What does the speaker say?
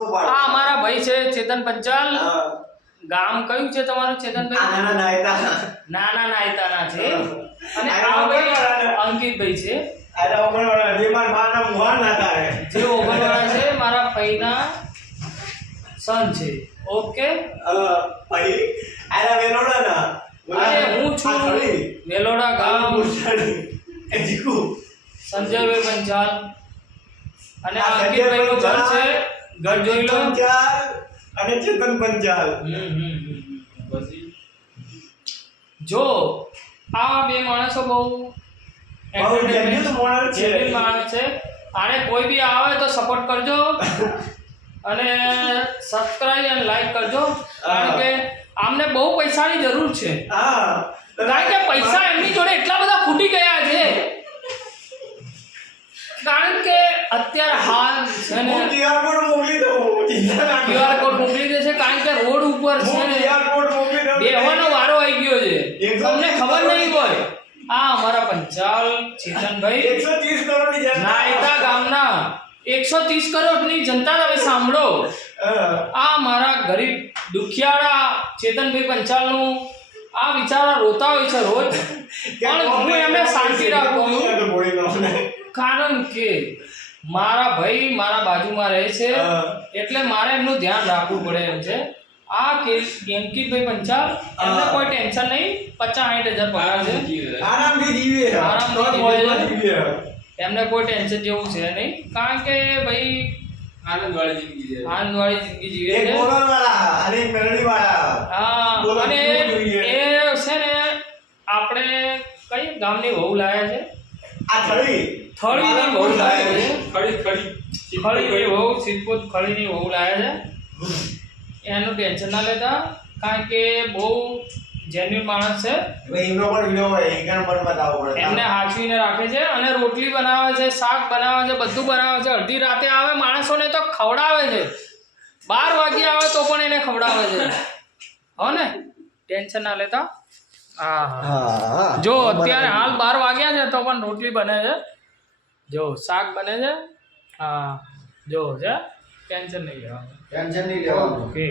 આ અમારા ભાઈ છે ચેતન પંચાલ. ગામ કયું છે તમારું ચેતનભાઈ? નાના નાયતાના છે. અને આ ભાઈ અંકિતભાઈ છે. જે ઓગણવાળા છે મારા ભાઈના સન છે. ઓકે. અરે હું છું વેલોડા ગામ સંજયભાઈ પંચાલ. અને આ અંકિતભાઈનું ઘર છે. ઘર જોઈ લો. અને ચેતન પંચાલ. જો આ બે માણસો બહુ માણસ છે. આને કોઈ બી આવે તો સપોર્ટ કરજો અને સબસ્ક્રાઇબ અને લાઈક કરજો. કારણ કે આમને બહુ પૈસાની જરૂર છે. કારણ કે પૈસા એમની જોડે એટલા બધા ખૂટી ગયા છે. કારણ કે અત્યારે હાલ છે ને QR કોડ મોકલી દેશે. કારણ કે રોડ ઉપર છે ને બેહવાનો વારો આવી ગયો છે. તમને ખબર નહીં હોય. આ અમારા પંચાલ ચેતનભાઈ 130 કરોડની જનતા નાયતા ગામના 130 કરોડની જનતા. તમે સાંભળો. આ મારા ગરીબ દુખિયાળા ચેતનભાઈ પંચાલનું આ બિચારા રોતા હોય છે રોજ. પણ હું એમને શાંતિ રાખું છું. કારણ કે મારા ભાઈ મારા બાજુમાં રહે છે એટલે મારે એમનું ધ્યાન રાખવું પડે એમ છે. આ અંકિતભાઈ પંચાલ એમને કોઈ ટેન્શન નહીં. 50-60 હજાર પગાર છે. આરામથી જીવે એમને કોઈ ટેન્શન જેવું છે નહીં. કારણ કે ભાઈ આનંદવાળી જિંદગી જીવે છે. હા. અને એ છે ને આપણે કઈ ગામની વહુ લાયા છે? થળીની વહુ લાયા છે. ખળીની વહુ સિદ્ધપુર ખળીની વહુ લાયા છે. એનું ટેન્શન ના લેતા. કારણ કે બહુ જેન્યુઅન માણસ છે. એમને હાચવીને રાખે છે અને રોટલી બનાવે છે, શાક બનાવે છે, બધું બનાવે છે. અડધી રાતે આવે માણસોને તો ખવડાવે છે. 12 વાગે આવે તો પણ એને ખવડાવે છે. હો ને? ટેન્શન ના લેતા. હા. જો અત્યારે હાલ 12 વાગ્યા છે તો પણ રોટલી બને છે. જો શાક બને છે. હા જો છે. ટેન્શન નહીં લેવાનું. ઓકે.